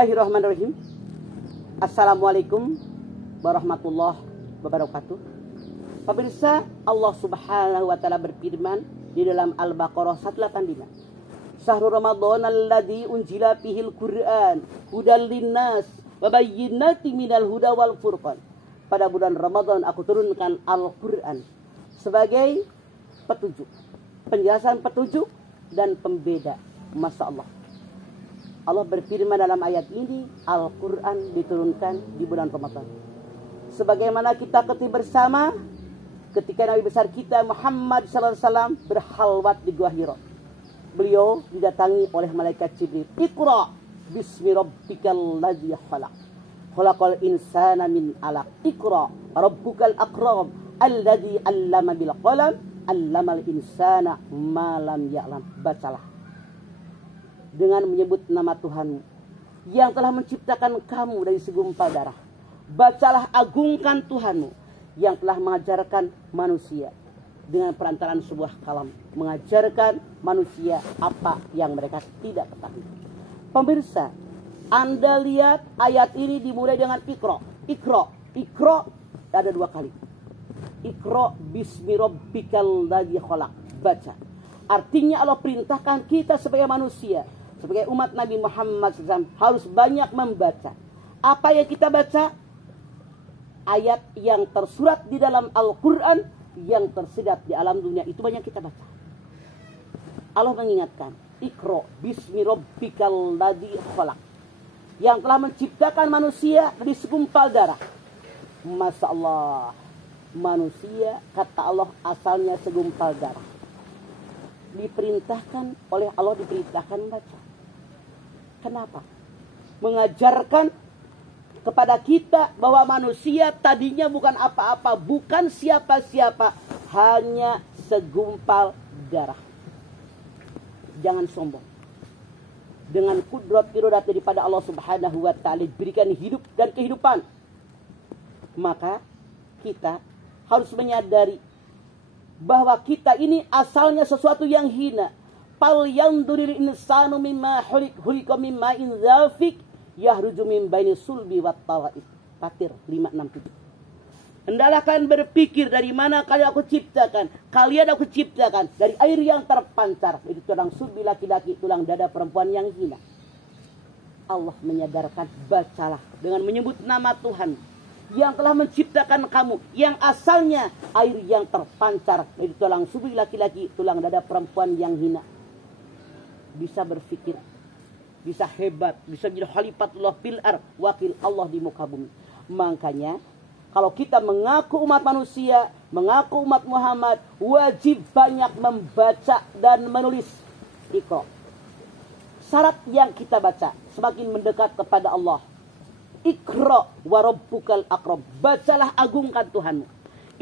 Bismillahirrahmanirrahim. Assalamualaikum warahmatullahi wabarakatuh. Pemirsa, Allah Subhanahu wa taala berfirman di dalam Al-Baqarah 185. Syahrul Ramadan alladzi unzila fihil Qur'an hudal linnas wa bayyinatin minal huda wal furqan. Pada bulan Ramadan aku turunkan Al-Qur'an sebagai petunjuk, penjelasan petunjuk dan pembeda. Masya Allah. Allah berfirman dalam ayat ini, Al-Quran diturunkan di bulan Ramadan. Sebagaimana kita ketahui bersama, ketika Nabi besar kita Muhammad SAW berhalwat di Gua Hira, beliau didatangi oleh malaikat Jibril. Iqra bismi rabbikal ladzi khalaq, khalaqal insana min alaq. Iqra rabbukal akram alladzi 'allama bil qalam, 'allamal insana ma lam ya'lam. Bacalah dengan menyebut nama Tuhanmu yang telah menciptakan kamu dari segumpal darah. Bacalah, agungkan Tuhanmu yang telah mengajarkan manusia dengan perantaraan sebuah kalam, mengajarkan manusia apa yang mereka tidak ketahui. Pemirsa, Anda lihat ayat ini dimulai dengan Iqra. Iqra, Iqra ada dua kali. Iqra bismi rabbikal ladzi khalaq. Baca. Artinya Allah perintahkan kita sebagai manusia, sebagai umat Nabi Muhammad SAW harus banyak membaca. Apa yang kita baca? Ayat yang tersurat di dalam Al-Quran yang tersedat di alam dunia, itu banyak kita baca. Allah mengingatkan, Iqra bismi rabbikal ladzi khalaq, yang telah menciptakan manusia dari segumpal darah. Masya Allah, manusia kata Allah asalnya segumpal darah. Diperintahkan oleh Allah, diperintahkan membaca. Kenapa? Mengajarkan kepada kita bahwa manusia tadinya bukan apa-apa, bukan siapa-siapa, hanya segumpal darah. Jangan sombong. Dengan kudrat irodat daripada Allah Subhanahu wa taala diberikan hidup dan kehidupan, maka kita harus menyadari bahwa kita ini asalnya sesuatu yang hina. Fal yanduril insanu mimma khuliqa mimma in zafik yahruju min baini sulbi wat tawaib. Fatir 567. Hendaklah kalian berpikir, dari mana kalian aku ciptakan? Kalian aku ciptakan dari air yang terpancar, itu tulang sulbi laki-laki, tulang dada perempuan yang hina. Allah menyadarkan, bacalah dengan menyebut nama Tuhan yang telah menciptakan kamu, yang asalnya air yang terpancar dari tulang sulbi laki-laki, tulang dada perempuan yang hina. Bisa berpikir, bisa hebat, bisa jadi khalifatullah fil ardh, wakil Allah di muka bumi. Makanya kalau kita mengaku umat manusia, mengaku umat Muhammad, wajib banyak membaca dan menulis. Iqra. Syarat yang kita baca semakin mendekat kepada Allah. Iqra wa rabbukal akram. Bacalah, agungkan Tuhanmu.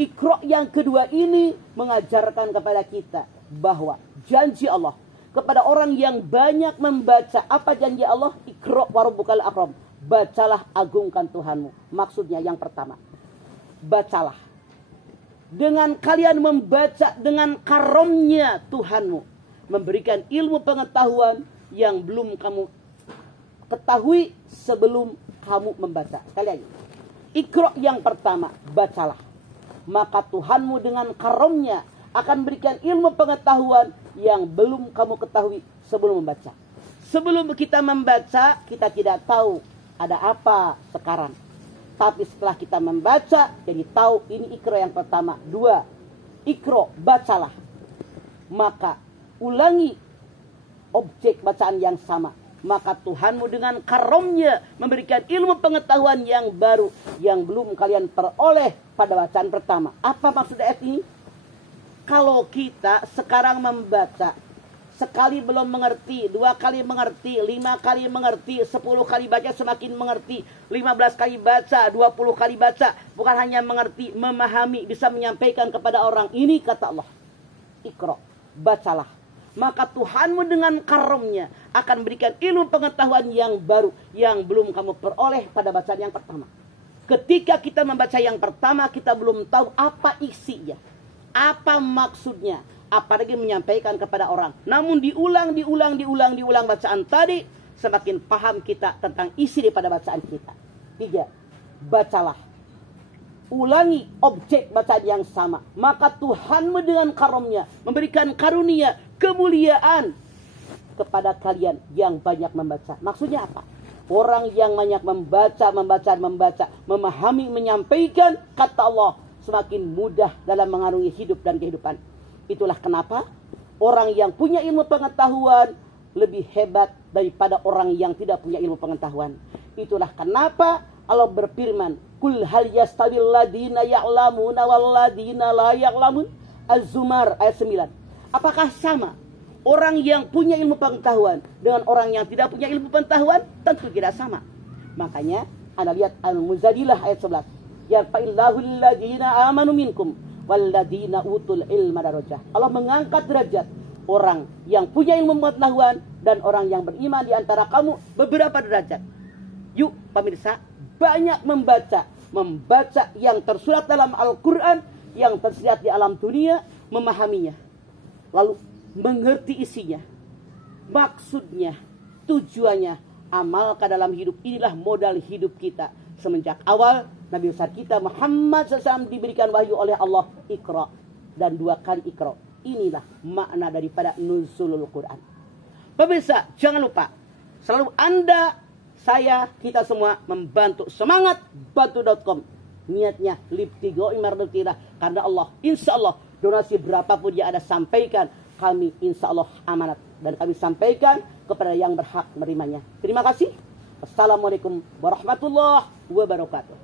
Iqra yang kedua ini mengajarkan kepada kita bahwa janji Allah kepada orang yang banyak membaca. Apa janji Allah? Iqra wa rabbukal akram. Bacalah, agungkan Tuhanmu. Maksudnya yang pertama, bacalah. Dengan kalian membaca, dengan karamnya Tuhanmu memberikan ilmu pengetahuan yang belum kamu ketahui sebelum kamu membaca. Sekali lagi, Iqra yang pertama, bacalah. Maka Tuhanmu dengan karamnya akan berikan ilmu pengetahuan yang belum kamu ketahui sebelum membaca. Sebelum kita membaca, kita tidak tahu ada apa sekarang. Tapi setelah kita membaca, jadi tahu ini Iqra yang pertama. Dua, Iqra, bacalah. Maka ulangi objek bacaan yang sama. Maka Tuhanmu dengan karamnya memberikan ilmu pengetahuan yang baru yang belum kalian peroleh pada bacaan pertama. Apa maksud ayat ini? Kalau kita sekarang membaca, sekali belum mengerti, 2 kali mengerti, 5 kali mengerti, 10 kali baca semakin mengerti, 15 kali baca, 20 kali baca, bukan hanya mengerti, memahami, bisa menyampaikan kepada orang. Ini kata Allah, Iqra, bacalah. Maka Tuhanmu dengan karamnya akan berikan ilmu pengetahuan yang baru yang belum kamu peroleh pada bacaan yang pertama. Ketika kita membaca yang pertama, kita belum tahu apa isinya, apa maksudnya, apalagi menyampaikan kepada orang. Namun diulang bacaan tadi semakin paham kita tentang isi daripada bacaan kita. 3. Bacalah. Ulangi objek bacaan yang sama. Maka Tuhanmu dengan karunia memberikan karunia, kemuliaan kepada kalian yang banyak membaca. Maksudnya apa? Orang yang banyak membaca, memahami, menyampaikan kata Allah, semakin mudah dalam mengarungi hidup dan kehidupan. Itulah kenapa orang yang punya ilmu pengetahuan lebih hebat daripada orang yang tidak punya ilmu pengetahuan. Itulah kenapa Allah berfirman, "Qul hal yastawil ladina ya'lamuna wal ladina la ya'lamun?" Az-Zumar ayat 9. Apakah sama orang yang punya ilmu pengetahuan dengan orang yang tidak punya ilmu pengetahuan? Tentu tidak sama. Makanya Anda lihat Al-Muzadilah ayat 11. Yarfa'illahu alladhina amanu minkum walladhina utul ilma darajah. Allah mengangkat derajat orang yang punya ilmu pengetahuan dan orang yang beriman di antara kamu beberapa derajat. Yuk pemirsa, banyak membaca yang tersurat dalam Al-Quran, yang tersirat di alam dunia, memahaminya, lalu mengerti isinya, maksudnya, tujuannya, amalkan dalam hidup. Inilah modal hidup kita. Semenjak awal Nabi besar kita Muhammad SAW diberikan wahyu oleh Allah, Iqra, dan 2 kali Iqra. Inilah makna daripada nuzulul Quran. Pemirsa, jangan lupa selalu Anda, saya, kita semua membantu semangat batu.com. Niatnya libtigo imardutillah, karena Allah, insya Allah donasi berapapun yang Anda sampaikan, kami insya Allah amanat dan kami sampaikan kepada yang berhak menerimanya. Terima kasih. Assalamualaikum warahmatullahi wabarakatuh.